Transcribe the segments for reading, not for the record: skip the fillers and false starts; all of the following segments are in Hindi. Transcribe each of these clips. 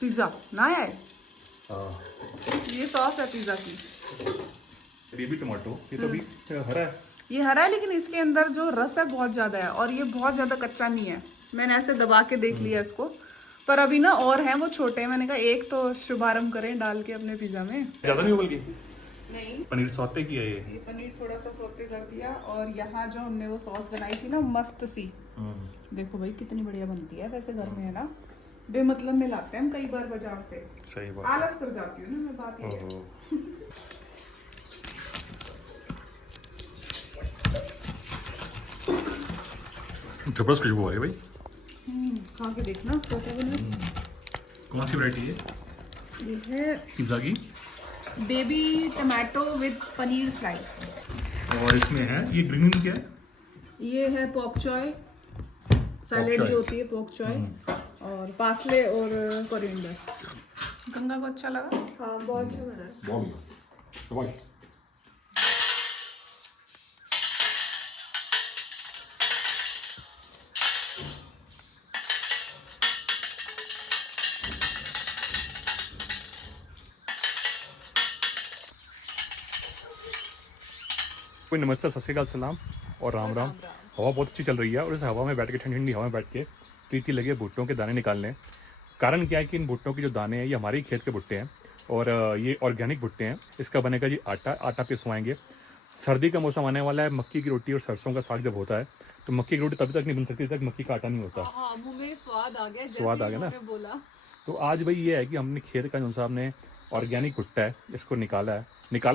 पिज्जा ना है, हाँ ये सॉस है पिज्जा की। बेबी टमाटो, ये तो अभी हरा है। ये हरा है लेकिन इसके अंदर जो रस है बहुत ज्यादा है और ये बहुत ज्यादा कच्चा नहीं है। मैंने ऐसे दबा के देख लिया इसको, पर अभी ना और हैं वो छोटे हैं। मैंने कहा एक तो शुभारंभ करें डाल के अपने पिज्जा में। ज्यादा नहीं उबल गई? नहीं, पनीर सौते किया ये पनीर थोड़ा सा सौते कर दिया और यहाँ जो हमने वो सॉस बनाई थी ना मस्त सी, देखो भाई कितनी बढ़िया बनती है। वैसे घर में है ना बेमतलब में लाते हैं हम कई बार बाजार से, सही बात, आलस कर जाती हूँ ना मैं, बात ये है। जबरदस्त खुशबू आ रही है भाई। खा के देखना कैसे बने। कौन सी वैरायटी है? ये है पिज्जा की। Baby tomato with paneer slice. और इसमें है ये ग्रीन क्या है? ये है पॉक चॉय, सैलेड चॉय। जो होती है पॉक चॉय, और पासले और कोरिएंडर। गंगा को अच्छा लगा? हाँ बहुत अच्छा बना है। बहुत कोई नमस्ते, सत श्री अकाल, सलाम और राम राम। हवा बहुत अच्छी चल रही है और इस हवा में बैठ के, ठंडी ठंडी हवा में बैठ के प्रीति लगे भुट्टों के दाने निकालने। कारण क्या है कि इन भुट्टों के जो दाने हैं ये हमारे ही खेत के भुट्टे हैं और ये ऑर्गेनिक भुट्टे हैं। इसका बनेगा जी आटा पिसवाएंगे। सर्दी का मौसम आने वाला है, मक्की की रोटी और सरसों का साग जब होता है तो मक्की की रोटी तभी तक नहीं बन सकती जब तक मक्की का आटा नहीं होता। मुंह में स्वाद आ गया, स्वाद आ गया ना। बोला। तो आज भाई ये है कि हमने खेत का जो साहब ने ऑर्गेनिक भुट्टा है इसको निकाला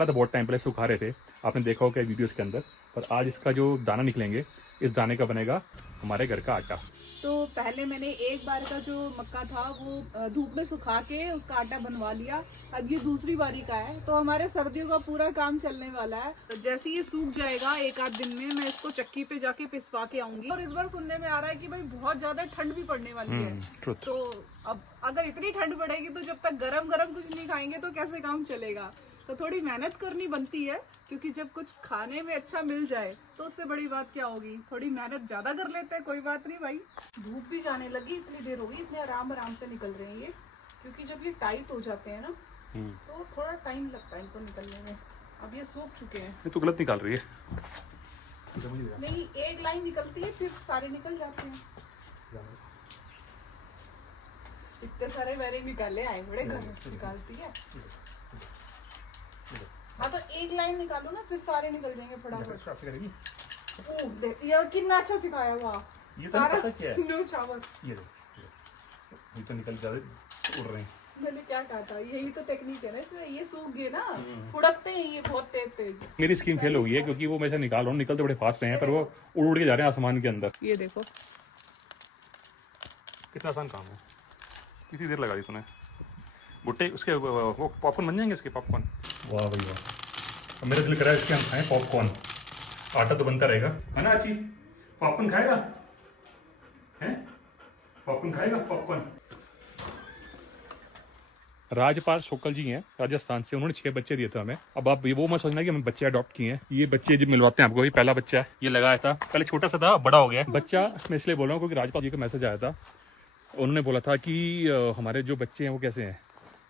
तो बहुत टाइम पहले सुखा रहे थे, आपने देखा होगा वीडियोस के अंदर। पर आज इसका जो दाना निकलेंगे, इस दाने का बनेगा हमारे घर का आटा। तो पहले मैंने एक बार का जो मक्का था वो धूप में सुखा के उसका आटा बनवा लिया। अब ये दूसरी बारी का है तो हमारे सर्दियों का पूरा काम चलने वाला है। तो जैसे ये सूख जाएगा एक आध दिन में मैं इसको चक्की पे जाके पिसवा के आऊंगी। और इस बार सुनने में आ रहा है कि भाई बहुत ज्यादा ठंड भी पड़ने वाली है। तो अब अगर इतनी ठंड पड़ेगी तो जब तक गरम गरम कुछ नहीं खाएंगे तो कैसे काम चलेगा। तो थोड़ी मेहनत करनी बनती है क्योंकि जब कुछ खाने में अच्छा मिल जाए तो उससे बड़ी बात क्या होगी। थोड़ी मेहनत ज्यादा कर लेते हैं, कोई बात नहीं भाई। धूप भी जाने लगी, इतनी देर हो गई, इतने आराम से निकल रहे हैं ये। क्योंकि जब ये टाइट हो जाते हैं ना तो थोड़ा टाइम लगता है इनको निकलने में। अब ये सूख चुके हैं। ये तो गलत निकाल रही है। नहीं, एक लाइन निकलती है फिर सारे निकल जाते हैं। इतने सारे मैंने निकाले, आए बड़े निकालती है। हाँ तो एक लाइन निकालो ना फिर सारे निकल जाएंगे फटाफट। यार कितना अच्छा सिखाया हुआ। ये तो पता क्या है? नो चावल। ये तो निकल जा रहे, उड़ रहे हैं। मैंने क्या कहा था, यही तो टेक्निक है ना इसमें। ये सूख गए ना, फुड़कते हैं ये बहुत तेज। मेरी स्कीम फेल हो गई है क्योंकि वो मैं से निकाल रहा हूँ, निकलते बड़े फास्ट रहे हैं पर वो उड़ के जा रहे हैं आसमान के अंदर। ये देखो कितना आसान काम है, कितनी देर लगा दी तूने। भुट्टे उसके वो पॉपकॉर्न बन जाएंगे इसके, पॉपकॉर्न। वाह भाई वाह, मेरा दिल कर रहा है इसके हम खाएं पॉपकॉर्न। आटा तो बनता रहेगा, है ना आची? पॉपकॉर्न खाएगा? हैं? पॉपकॉर्न खाएगा? पॉपकॉर्न। राजपाल शुक्ल जी हैं राजस्थान से, उन्होंने 6 बच्चे दिए थे हमें। अब आप वो मत सोचना कि हमें बच्चे अडॉप्ट किए हैं। ये बच्चे जब मिलवाते हैं आपको, ये पहला बच्चा है, ये लगाया था पहले छोटा सा था, बड़ा हो गया बच्चा। मैं इसलिए बोल रहा हूँ क्योंकि राजपाल जी का मैसेज आया था, उन्होंने बोला था कि हमारे जो बच्चे हैं वो कैसे हैं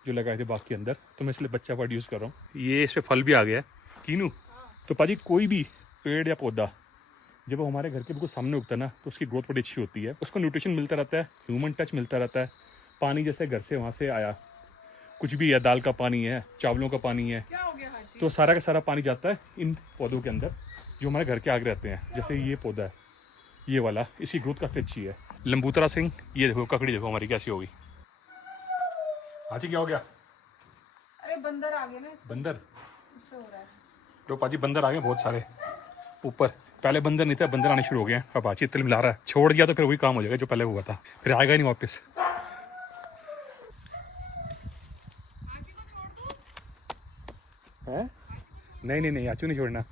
जो लगाए थे बाग के अंदर, तो मैं इसलिए बच्चा प्रोड्यूस कर रहा हूँ। ये इस पर फल भी आ गया है कीनू। तो पाजी कोई भी पेड़ या पौधा जब वो हमारे घर के बिल्कुल सामने उगता है ना तो उसकी ग्रोथ बड़ी अच्छी होती है, उसको न्यूट्रिशन मिलता रहता है, ह्यूमन टच मिलता रहता है। पानी जैसे घर से वहाँ से आया, कुछ भी है, दाल का पानी है, चावलों का पानी है, तो सारा का सारा पानी जाता है इन पौधों के अंदर जो हमारे घर के आगे रहते हैं। जैसे ये पौधा है, ये वाला, इसकी ग्रोथ काफ़ी अच्छी है। लंबूतरा सिंह, ये देखो ककड़ी देखो हमारी कैसी होगी। हाजी क्या हो गया? अरे बंदर आ गए ना, बंदर इससे हो रहा है। तो पाजी बंदर आ गए बहुत सारे ऊपर। पहले बंदर नहीं थे, बंदर आने शुरू हो गए हैं। अब हाजी तिल मिला रहा है, छोड़ दिया तो फिर वही काम हो जाएगा जो पहले हुआ था, फिर आएगा ही नहीं वापस। है? नहीं आचू नहीं छोड़ना।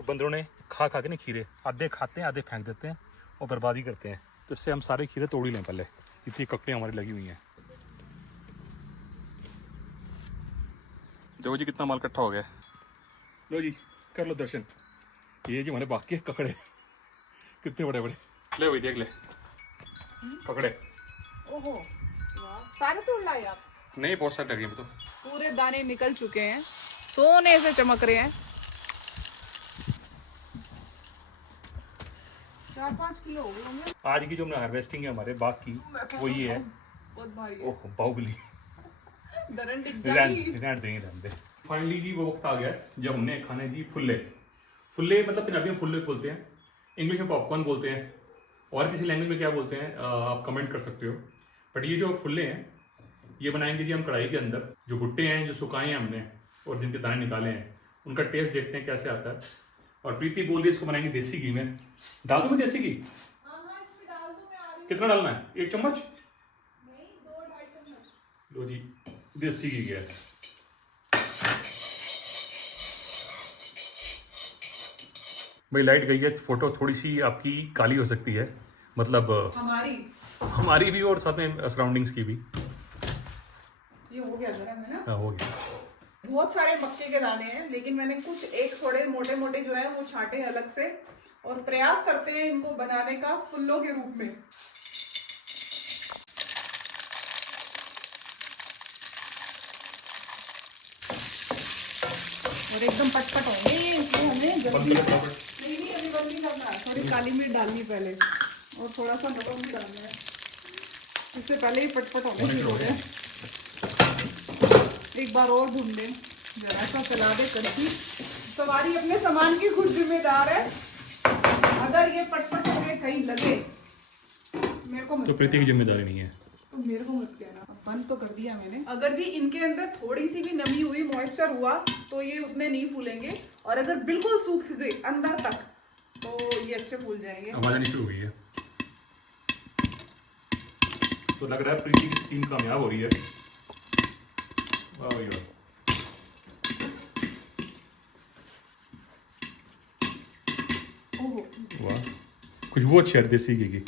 बंदरों ने खा के ना खीरे, आधे खाते हैं आधे फेंक देते हैं और बर्बादी करते हैं। तो इससे हम सारे खीरे तोड़ ही लें पहले, इतनी ककड़ियाँ हमारी लगी हुई हैं। देखो जी कितना माल इकट्ठा हो गया। लो जी कर लो दर्शन। ये जी हमारे बाकी ककड़े कितने बड़े बड़े। ले भाई देख ले ककड़े। ओहो वाह, सारे तोड़ लाए आप? नहीं बहुत सारे लगे तो। पूरे दाने निकल चुके हैं, सोने से चमक रहे हैं। 4-5 किलो हो गए होंगे। आज की जो हमने हार्वेस्टिंग है हमारे बाग की वो ये है। बहुत भारी है। ओह बाहुबली। दरन दिख जाएगी। फाइनली जी वो वक्त आ गया है जब हमने खाने जी फुल्ले। फुल्ले मतलब पंजाबी में फुल्ले बोलते हैं, इंग्लिश में पॉपकॉर्न बोलते हैं, और किसी लैंग्वेज में क्या बोलते हैं आप कमेंट कर सकते हो। बट ये जो फुल्ले हैं ये बनाएंगे जी हम कढ़ाई के अंदर। जो भुट्टे हैं जो सुखाए हैं हमने और जिनके दाने निकाले हैं उनका टेस्ट देखते हैं कैसे आता है। और प्रीति बोल रही है इसको बनाएंगे देसी घी में। डाल दूँ मैं देसी घी? कितना डालना है? 1 चम्मच? नहीं, 2-2.5 चम्मच। लो जी देसी घी गया। भाई लाइट गई है, फोटो थोड़ी सी आपकी काली हो सकती है, मतलब हमारी भी और साथ में सराउंडिंग्स की भी। ये हो गया गरम है ना? हाँ हो गया। बहुत सारे मक्के के दाने हैं, लेकिन मैंने कुछ एक थोड़े मोटे मोटे जो है वो छांटे अलग से, और प्रयास करते हैं इनको बनाने का फुल्लों के रूप में। और एकदम पटपट होंगे ये, इसलिए हमें जल्दी नहीं अभी बंद नहीं करना। थोड़ी काली मिर्च डालनी पहले और थोड़ा सा नमक भी डालना है, इससे पहले ही पटपट होने शुरू हो गए। एक बार और ढूंढ लें, जरा सा चला दे कड़छी। सवारी अपने सामान की खुद जिम्मेदार है। अगर ये पटपट हो गए कहीं लगे मेरे को तो प्रीति की जिम्मेदारी नहीं है, तो मेरे को मत कहना। बंद तो कर दिया मैंने। अगर जी इनके अंदर थोड़ी सी भी नमी हुई, मॉइस्चर हुआ, तो ये उतने नहीं फूलेंगे, और अगर बिल्कुल सूख गए अंदर तक तो ये अच्छे फूल जाएंगे। आवाज आनी शुरू हो गई है, तो लग रहा है प्रीति की टीम कामयाब हो रही है। वाह भाई वाह। वाह खुशबू अच्छी है देसी घी की।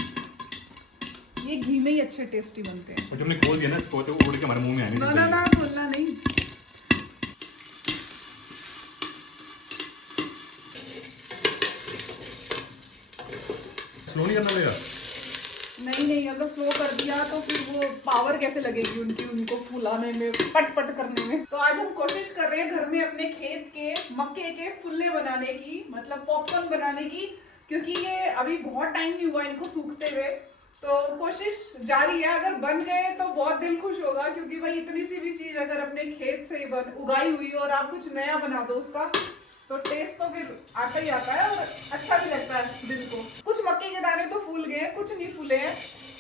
ये घी में ही अच्छे टेस्टी बनते हैं। और जब हमने खोल दिया ना इसको तो उड़ के हमारे मुंह में आने ना ना ना खोलना नहीं। स्लो नहीं करना पड़ेगा? नहीं, अगर स्लो कर दिया तो फिर वो पावर कैसे लगेगी उनकी, उनको फुलाने में, पट करने में। तो आज हम कोशिश कर रहे हैं घर में अपने खेत के मक्के के फुल्ले बनाने की, मतलब पॉपकॉर्न बनाने की, क्योंकि ये अभी बहुत टाइम नहीं हुआ इनको सूखते हुए। तो कोशिश जारी है, अगर बन गए तो बहुत दिल खुश होगा, क्योंकि भाई इतनी सी भी चीज अगर अपने खेत से उगाई हुई और आप कुछ नया बना दो उसका, तो टेस्ट तो फिर आता ही आता है और अच्छा भी लगता है दिल को। कुछ मक्के के दाने तो फूल गए, कुछ नहीं फूले हैं,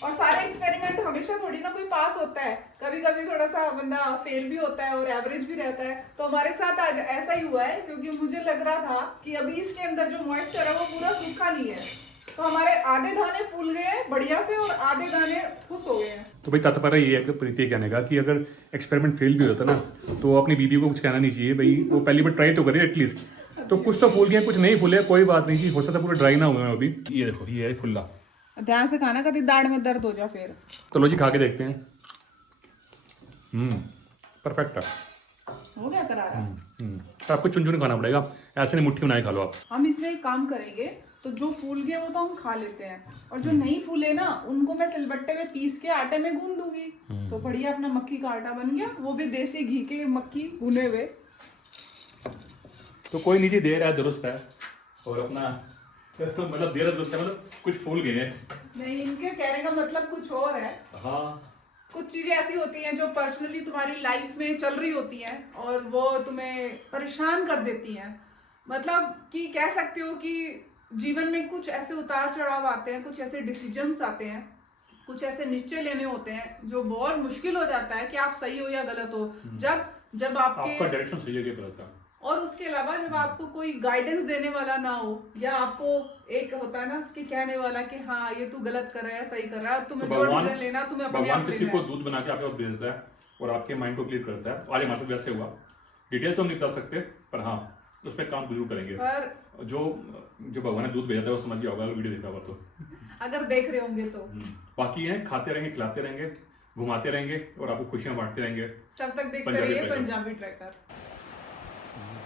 और सारे एक्सपेरिमेंट हमेशा थोड़ी ना कोई पास होता है, कभी कभी थोड़ा सा बंदा फेल भी होता है और एवरेज भी रहता है। तो हमारे साथ आज ऐसा ही हुआ है, क्योंकि मुझे लग रहा था कि अभी इसके अंदर जो मॉइस्चर है वो पूरा सूखा नहीं है, तो हमारे आधे दाने फूल गए हैं बढ़िया से और आधे दाने खुश हो गए हैं। तो भाई तात्पर्य ये है कि प्रीति कहने का कि अगर एक्सपेरिमेंट फेल भी होता ना तो अपनी बीबी को कुछ कहना नहीं चाहिए भाई, वो पहली बार ट्राई तो करे एटलीस्ट। तो कुछ तो फूल गए कुछ नहीं फूले, कोई बात नहीं जी, हो सकता है पूरा ड्राई ना हुए अभी। ये देखो ये है फुल्ला, ध्यान से खाना, कभी दाढ़ में दर्द हो जा फिर। तो लो जी खा के देखते हैं। परफेक्ट है। हो गया करारा। तो आपको चुन चुन खाना पड़ेगा, ऐसे नहीं मुट्ठी बनाए खा लो आप। हम इसमें एक काम करेंगे, तो जो फूल गए वो तो हम खा लेते हैं, और जो नहीं फूले ना उनको मैं सिलबट्टे में पीस के आटे में गूंद दूंगी, तो बढ़िया अपना मक्की का आटा बन गया, वो भी देसी घी के मक्की भुने हुए। तो कोई नहीं जी, देर है दुरुस्त है, और अपना तो मतलब देर है दुरुस्त है, मतलब कुछ फूल गए हैं। नहीं, इनके कहने का मतलब कुछ और है। हाँ कुछ चीजें ऐसी होती हैं जो पर्सनली तुम्हारी लाइफ में चल रही होती हैं और वो तुम्हें परेशान कर देती हैं। मतलब कि कह सकते हो कि जीवन में कुछ ऐसे उतार चढ़ाव आते हैं, कुछ ऐसे डिसीजंस आते हैं, कुछ ऐसे निश्चय लेने होते हैं जो बहुत मुश्किल हो जाता है कि आप सही हो या गलत हो। जब आपका डायरेक्शन सही है गलत है, और उसके अलावा जब आपको कोई गाइडेंस देने वाला ना हो, या आपको एक होता है ना कि कहने वाला कि हाँ ये तू गलत कर रहा है, सही कर रहा है, तुम्हें जो डिसीजन लेना तुम्हें अपने आप किसी को दूध बना के आपके पास भेजता है और आपके माइंड को क्लियर करता है। आज हमारे साथ वैसे हुआ, डिटेल तो हम नहीं बता सकते, पर हाँ उस पर काम जरूर करेंगे। पर जो भगवान ने दूध भेजा था वो समझ गया होगा वीडियो देखा हुआ तो, अगर देख रहे होंगे तो। बाकी है खाते रहेंगे, खिलाते रहेंगे, घुमाते रहेंगे और आपको खुशियां बांटते रहेंगे। तब तक देखते रहिए पंजाबी ट्रैकर। हम्म।